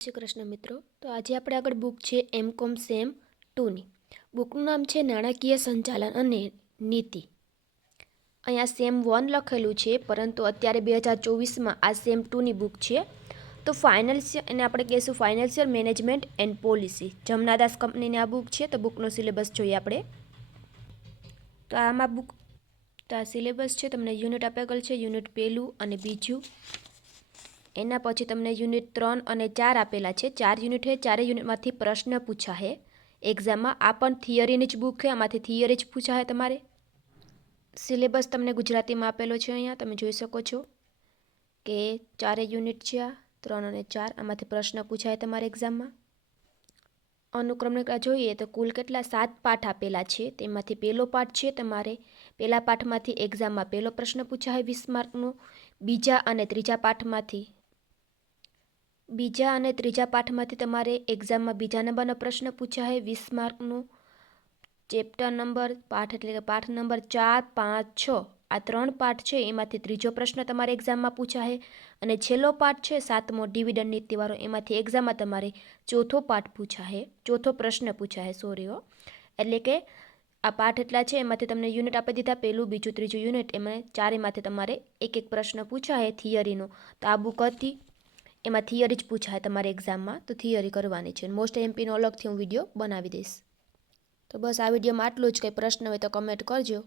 શ્રી કૃષ્ણ મિત્રો. તો આજે આપણે આગળ બુક છે એમ કોમ સેમ ટુની. બુકનું નામ છે નાણાકીય સંચાલન અને નીતિ. અહીંયા સેમ વન લખેલું છે, પરંતુ અત્યારે બે હજાર ચોવીસમાં આ સેમ ટુની બુક છે. તો ફાઇનાન્શિયલ એને આપણે કહીશું financial management and policy. Jamnadas કંપનીની આ બુક છે, તો બુકનો સિલેબસ જોઈએ આપણે. તો આમાં બુક, તો આ સિલેબસ છે, તમને યુનિટ આપેલ છે, યુનિટ પહેલું અને બીજું. એના પછી તમને યુનિટ ત્રણ અને ચાર આપેલા છે. ચાર યુનિટ છે ચારે યુનિટમાંથી પ્રશ્ન પૂછાશે એક્ઝામમાં આ પણ થિયરીની જ બુક છે, આમાંથી થિયરી જ પૂછાશે તમારે. સિલેબસ તમને ગુજરાતીમાં આપેલો છે અહીંયા, તમે જોઈ શકો છો કે ચારે યુનિટ છે આ, ત્રણ અને ચાર, આમાંથી પ્રશ્ન પૂછાય તમારે એક્ઝામમાં અનુક્રમને જોઈએ તો કુલ કેટલા? સાત પાઠ આપેલા છે, તેમાંથી પહેલો પાઠ છે તમારે, પહેલા પાઠમાંથી એક્ઝામમાં પહેલો પ્રશ્ન પૂછાય વીસ માર્કનો, બીજા અને ત્રીજા પાઠમાંથી બીજા અને ત્રીજા પાઠમાંથી તમારે એક્ઝામમાં બીજા નંબરનો પ્રશ્ન પૂછાય. વીસ માર્કનું ચેપ્ટર નંબર પાઠ એટલે કે પાઠ નંબર ચાર, પાંચ, છ. આ ત્રણ પાઠ છે, એમાંથી ત્રીજો પ્રશ્ન તમારે એક્ઝામમાં પૂછાય. અને છેલ્લો પાઠ છે, સાતમો ડિવિડન્ડ નીતિવાળો એમાંથી એક્ઝામમાં તમારે ચોથો પાઠ પૂછાય. ચોથો પ્રશ્ન પૂછાય સોરી હો. એટલે કે આ પાઠ એટલા છે, એમાંથી તમને યુનિટ આપી દીધા. પહેલું બીજું, ત્રીજું યુનિટ એમાં ચારેમાંથી તમારે એક એક પ્રશ્ન પૂછાય થિયરીનો તો આ બુક હતી. એમાં થિયરી જ પૂછાય તમારે એક્ઝામમાં તો થિયરી કરવાની છે. મોસ્ટ એમપીનો અલગથી હું વીડિયો બનાવી દઈશ. તો બસ આ વિડીયોમાં આટલું જ. કંઈ પ્રશ્ન હોય તો કમેન્ટ કરજો.